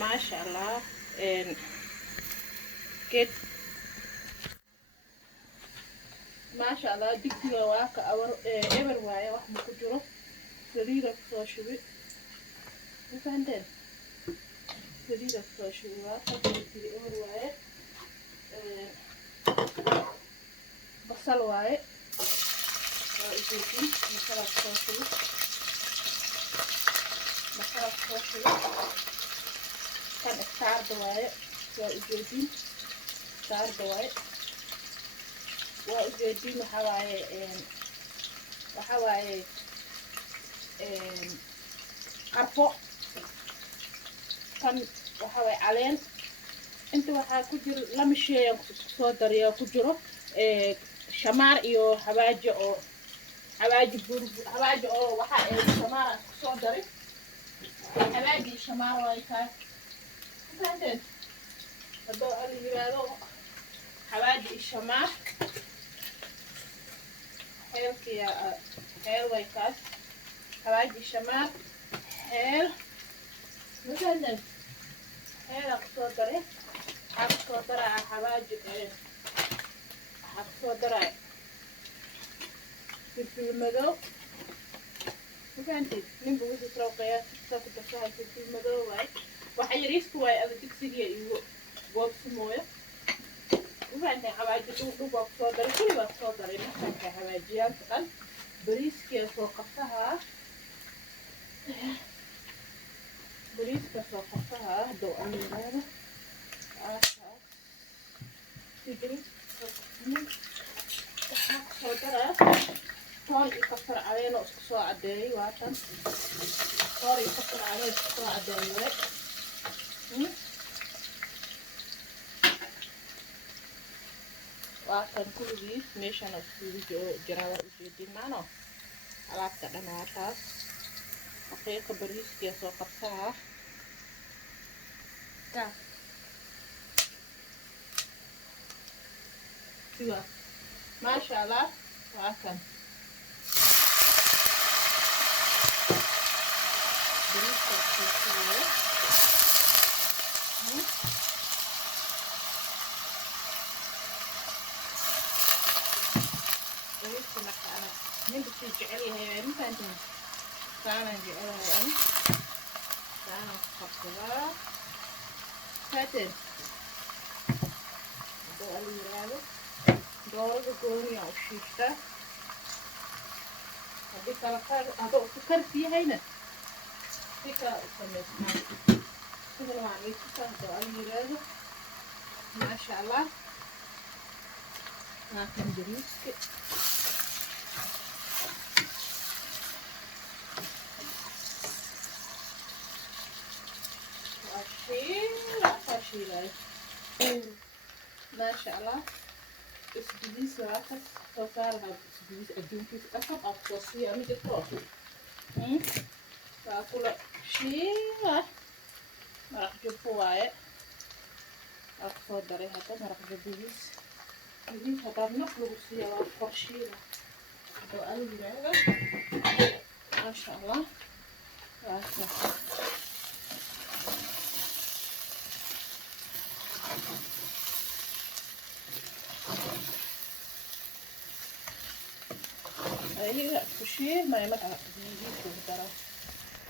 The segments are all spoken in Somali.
ما شاء الله كده ما شاء الله دكتي واك أور إبر واي واحد مكجرو سريرك صاشبي مفهمتين سريرك صاشبي واك دكتي إبر واي بصل واي وإجيبين مثلا صاشبي مثلا صاشبي كان استعر دواي وإجيبين استعر دواي وإجيبين وحواي قرفو كان وحواي علين انت waxaa ku jiro lama shay aan soo dariyo ku jiro shamaar iyo xabaajo oo waxa ay shamaar ku soo dari xabaaji shamaar way ka fahantay hadoo aan yiraahdo xabaaji shamaar xeel way ka xabaaji shamaar xeel مثلا xeel ku soo dari حبسو درع حواجب حبسو درع في المدو وفانتي من بوزي تروقيات تساك الدفاع في المدو واي وحيريسك واي أذا تكسيريا إيو بوب سموية وفانتي حواجب وبوب صدري كل بوب صدري مثلا كحواجيات تقل بريسكي سوقفتها بريسكي سوقفتها دو أميرانة تدري صدرة طار يكسر علينا اسكسوا عداي واتن طار يكسر علينا اسكسوا عداي واتن كل دي ميشان اسكولي جراوة وجدين معنا على كده نواتاس حقيقة بريس كيسو قبصها كاف ما شاء الله وعسل من بتجعليها يعني مثلا تعالى نجعلها يعني تعالى نحطها فاتن doorada gooniya u shiishta haddii kala qaad adoo ku karfi yahayna si kala u samaysnaa sida waan iitusa hadoo al yiraahdo maasha allah laakin bariiska waa shiilay maasha allah isbidis waakas soo saaraha isbidis adduunkiisa dhaqab aa kusoo siiya ma jirto waa kula shiila maraq jubbo waaye aa kusoo daray hadda maraq jubbidiis bidis haddaad naf lagu siiya waa kor shiila hadoo al yiraahdo maasha allah waaka هي كشير ما يمدح بيجيك وترى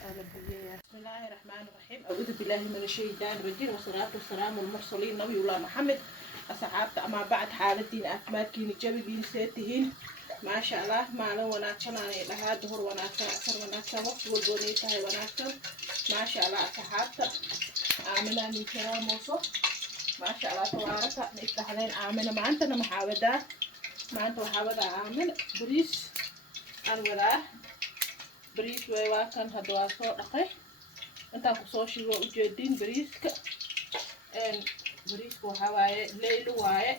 هذا بيجي بسم الله الرحمن الرحيم أعوذ بالله من الشيطان الرجيم والصلاة والسلام المرسلين نبي الله محمد أصحابت أما بعد حالتين أثماتكين جبين سيتهين ما شاء الله ما لو وناتشان أنا لها دهور وناتشان أكثر وناتشان وقت والبونيتها وناتشان ما شاء الله أصحابت عاملة من كلام موصو ما شاء الله تبارك نفتحلين عاملة ما أنت محاودة ما أنت محاودة عامل بريس أنولا بريس ويواكن هدواسو دقي أنت كسوشي وجدين بريسك إن بريس وحواي ليل واي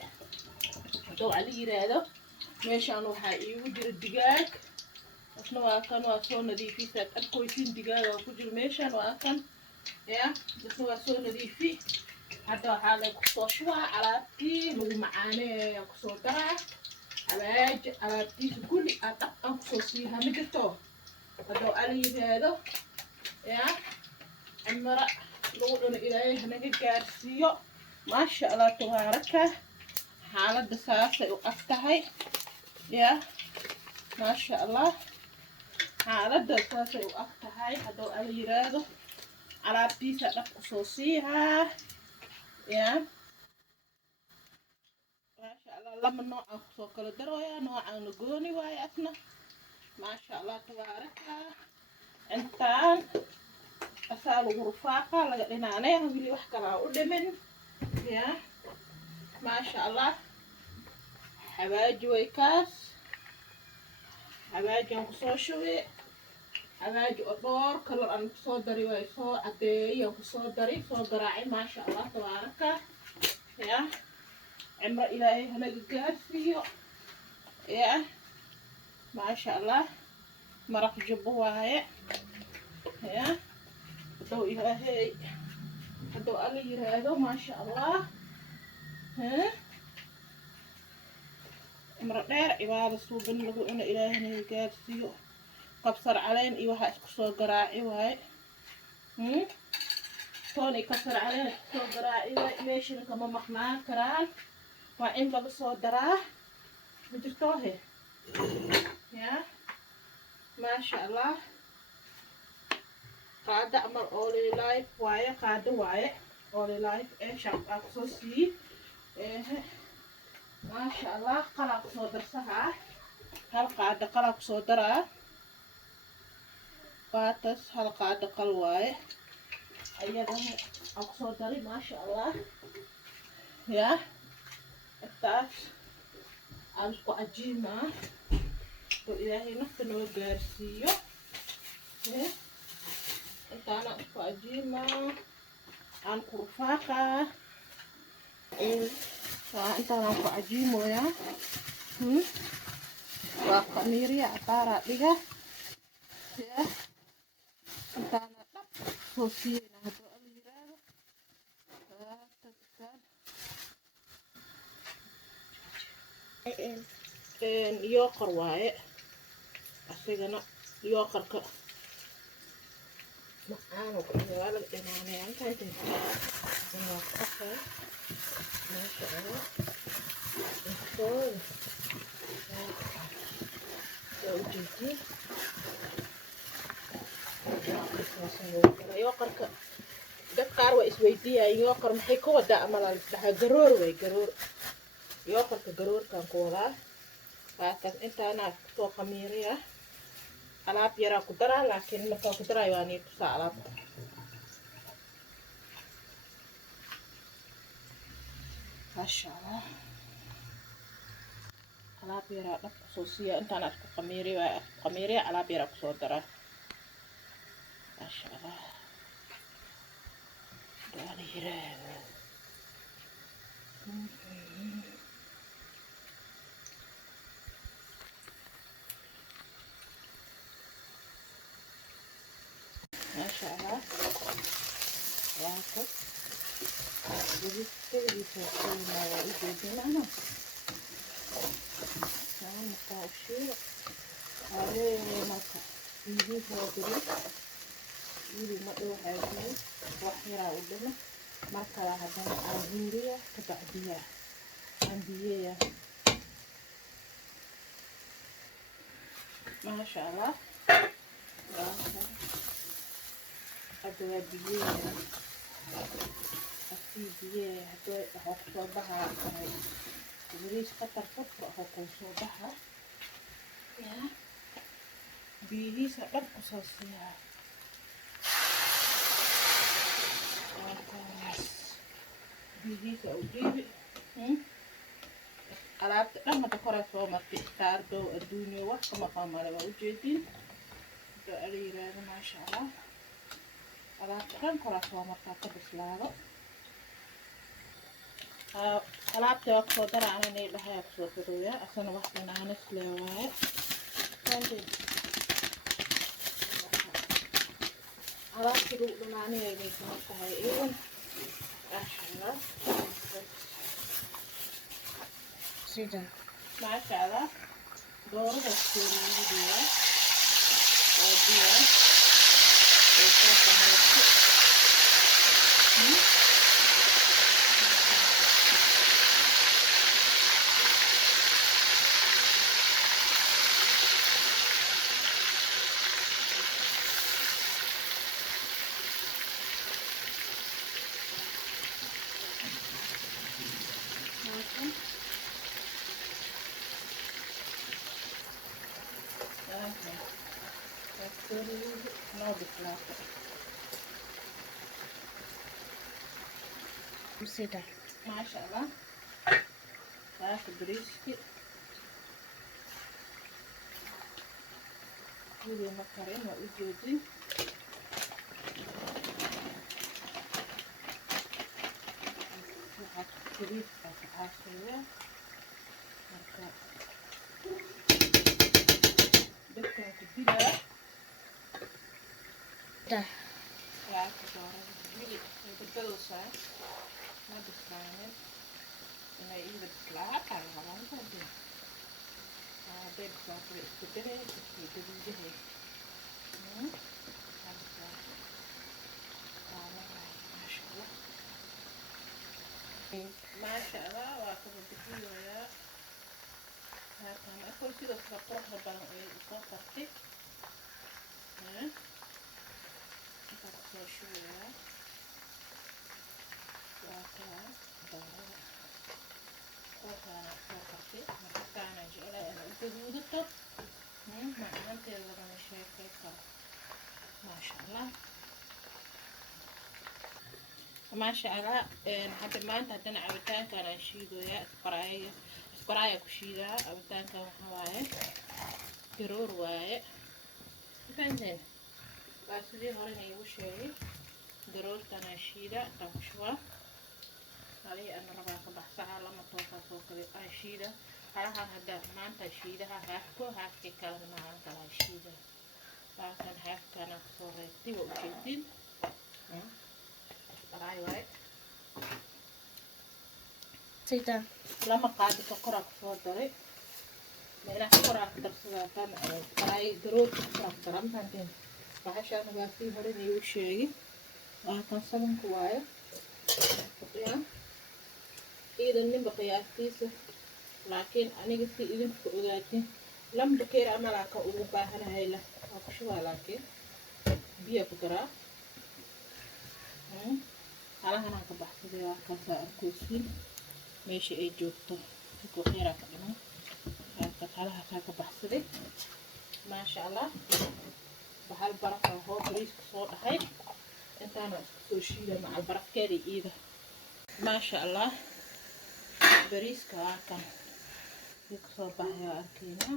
دو علي يرادو ماشان وحا إيو جير الدقاق أصلا واكن واسو نظيفي سات الكويسين دقاق وكجر ماشان واكن يا بس واسو نظيفي حتى حالة كسوشوا على تي لو معاني كسو درع على تي كل أطقم كسوشيها مجرتو هدو علي هذا يا عمرة لودنا إلهي هنجي جارسيو ما شاء الله تبارك حالة ساسة وقفتها يا ما شاء الله حالة ساسة وقفتها هدو أليرادو على بيسة نقصوصيها يا ما شاء الله لما نوع أخصو كلا درويا نوع نقوني واي أثنى ما شاء الله تبارك انتان أسأل غرفاقة لقينا عليها بلي وحكرا ودمن يا ما شاء الله حواجي ويكاس حواجي انقصو شوي حواجي أدور كلر انقصو داري ويسو عدي انقصو داري سو قراعي ما شاء الله تبارك يا عمر إلهي هنقاقات فيه يا ما شاء الله مرق جبوها يا هدو إلهي هدو ألي يرادو ما شاء الله ها عمر دير عبادة صوبن لغو إن إلهي هنقاقات فيه قبصر علين إيوها اسكسو قراعي واي توني كسر علين اسكسو قراعي واي ميشن كما مقنان كران وإن بقصو دراه مجرتوه يا ما شاء الله قاعدة أمر أولي لايف واي قاعدة واي أولي لايف إيه شاب أقصصي إيه ما شاء الله قلق صدر سها هل قاعدة قلق صدرها قاتس هل قاعدة قلواي أيضا أقصدري ما شاء الله يا التاس أنكو أجيما وإلهي نحن وقارسيو انت أنا أنكو أجيما أنكو رفاقة انت أنا أنكو أجيمو يا وقميري أطارا لغا يا انت أنا سوسينا هدو أليرادو يوقر واي أسيقنا يوقر معانا وكذا لقينا أنت يوقر ما شاء الله نقول زوجتي يوقر دكار وإسويدية يوقر محيكو ودا أمال لها قرور وي قرور يوقر كقرور كان كولا فاتن انت أنا كتو خميرية ألاب يرا كدرا لكن مكو كدرا يواني تسا ألاب ما شاء الله ألاب يرا لك خصوصية انت أنا كتو خميرية ألاب يرا كتو درا ما شاء الله دالي يرا ما شاء الله واقف jadi seperti mau itu gimana saya mau sih ada maka ini jadi mau hari wahira udah masalah ada akhirnya kebahagia ambil ya Masya Allah ada dia pasti dia ada hokso bahar jadi sekitar foto hokso bahar ya bihi sadap sosial bihi saudi alat kan mata koras so mati tardo dunia wah kama kama lewa ujedin do alira Masya Allah alat kan koras so mata kebeslaro alat jawab saudara ana nih dah ya saudara ya asal waktu nana selewat nanti alat hidup nana ini semua saya Masya sudah Masya Allah baru hasil dia dia itu noo bislaato sida maasha allah saaka bariiski weli ma karin waa u jeedin waxaad bariiska ka caasiya marka dadkan ku dilaa laaka doorada weli ay badbadoosaa ma bislaanin inay iyada bislaataan labaantaade hadday bislaato way isbedelee dadkay gaduudahay maasha allah waa kaba bixiyoyaa haatan akol sida sida quruxda badan ay usoo tartay intaa kusoo shubayaa waa kaa doorada quruxdaana soo tartay markaana jeclaa inay u gaduudato macaanteeda lagama sheekay karo maasha allah maasha allah hadda maanta haddana cabitaankan aan shiidoyaa isbaraaya ku shiidaa cabitaankan waxa waaye garoor waaye fahanteen waa sidii horena iigu sheegay garoortan aan shiidaa intaan ku shubaa halihii ana rabaa ka baxsaha lama toosaas oo kale aan shiida halahan hadda maanta shiidaha haafko haafkii kalena maalin kale aan shiida laakan haafkana kasoo reebtay waa ujeedin sida lama qaadi sokoraa kusoo daray meelaha koraa ka darsadaataan qaraay garoorka koraa ka daran maanteen bahashaana waa sii horena iigu sheegi waa kan sabanka waaye iidan ninba qiyaastiisa laakiin aniga si idinku ogaatin lamba keer amalaaka ugu baahanahay la waa ku shubaa laakiin biyo ku daraa halahanaan ka baxsaday waa kaasaa arkoosin meesha ay joogto inkoo kheyraa ka dhiman halkaas halahaasaa ka baxsaday maasha allah bahal barafaa hoo bariiska soo dhahay intaana iska soo shiida macal barafkeeda iida maasha allah bariiska waa kan i kasoo baxay waa arkaynaa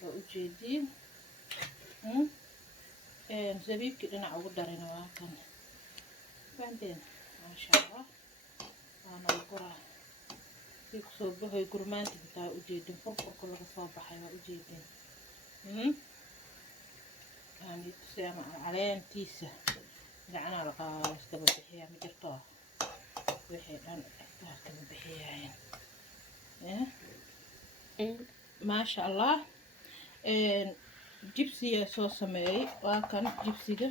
waa ujeediin zabiibkii dhinac ugu darayna waa kan fahanteen maasha allah waana guraa sii kusoo baxay gurmaanta bitaa ujeedin furfurka laga soo baxay waa ujeedin ama caleentiisa gacanaa laqaala iskaba bixiyaa ma jirto wixii dhan ixtaar kama bixiyaayeen maasha allah jibsiyaa soo sameeyey waa kan jibsiga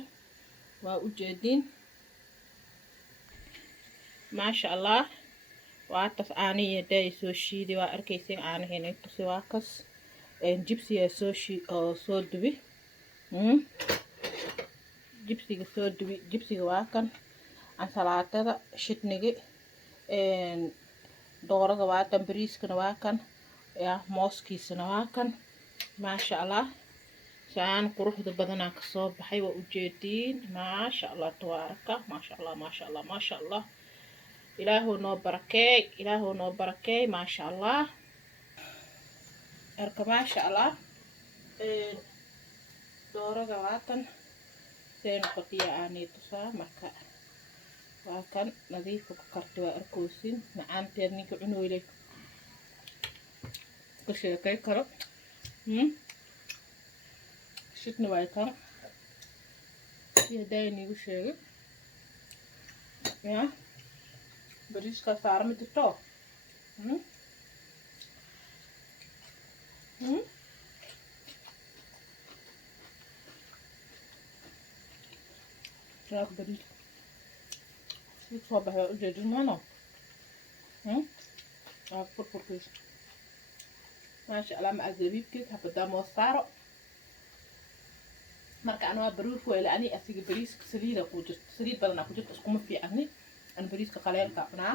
waa ujeedin maasha allah waa tas caanihi haday soo shiiday waa arkaysin caanihiina tusi waa kas jibsiyaa soo dubi jibsiga soo dubi jibsiga waa kan ansalaatada shidnigi doorada waa kan bariiskana waa kan mooskiisana waa kan maasha allah saan quruxda badanaa kasoo baxay waa ujeediin maasha allah tabaaraka maasha allah maasha allah maasha allah ilaahuu noo barakeey maasha allah arka maasha allah doorada waa kan seen qodiya aanay tusaa marka waa kan nadiifa ku karta waa arkoosin macaanteed ninka cunoyle ka sheekay karo shidna waay kan si hadaayan iigu sheegay ya bariiska saara ma jirto raak bariis si soo baxay waa ujeedin mano waa furfurkiisa maasha allah maca zabiibkiisa habadaa moo saaro marka ana waa baruurka waa ilaani asiga bariiska saliida ku jirto saliid badanaa ku jirto iskuma fiicani an bariiska qaleelka cunaa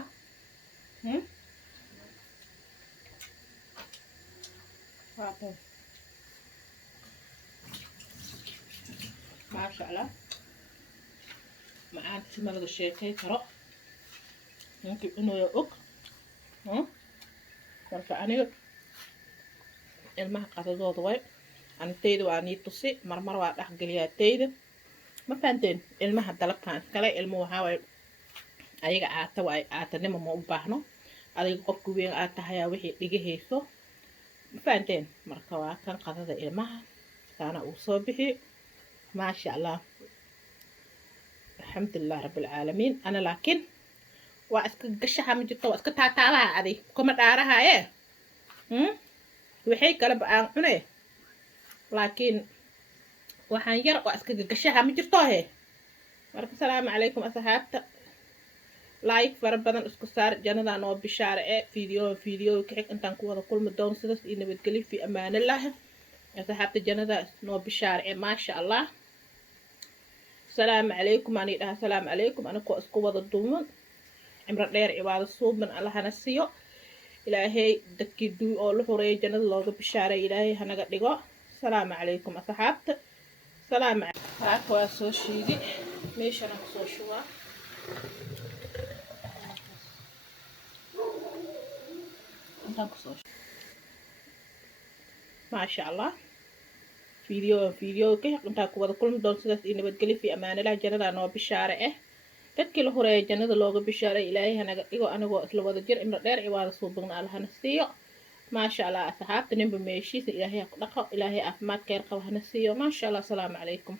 ما شاء الله معاك سمر الشيكي كرو ممكن إنه يؤك marka aniga ilmaha qadadooda way antayda waa nii tusi marmar waa dhexgeliyaa tayda ma fahanteen ilmaha dalabkan iskale ilmo waxaa way ayaga aata waay aatanimo ma u baahno adiga qofku weyn aad tahay wixii dhigahayso ma fahanteen marka waa kan qadada ilmaha saana uu soo bixi maasha allah alxamdulilah rabbil caalamiin ana laakiin waa iska gashaha ma jirto waa iska taataabaha adi kuma dhaarahaye waxay kala ba'aan cune laakiin waxaan yar waa iska gashaha ma jirto he marka salaamu calaykum asxaabta like fara badan isku saar jannada noo bishaare video ka xig intaan ku wada kulmi doon sidaas iyo nabadgelyo fi amaanillah asxaabta jannada noo bishaare maasha allah salaamu calaykum ani dhaha salaamu calaykum anako isku wada duuman عمر دير عبادة صوب من الله هنسيو إلهي دكي دو أو لحوري جنة الله بشارة إلهي هنقد لغو السلام عليكم أصحابت السلام عليكم هاكوا سوشيدي ميش أنا سوشوا ما شاء الله فيديو كي انتا كوada kulmi doon sidaas iyo nabadgelyo fi amaane lah jannada noo bishaare dadkii la horeeyay jannada looga bishaaray ilaahay hanaga dhigo anagoo isla wada jir imro dheer cibaado suubagna allahana siiyo maasha allah asxaabta ninba meeshiisa ilaahay ku dhaqo ilaahay caafimaad khayr qabo hana siiyo maasha allah assalaamu calaykum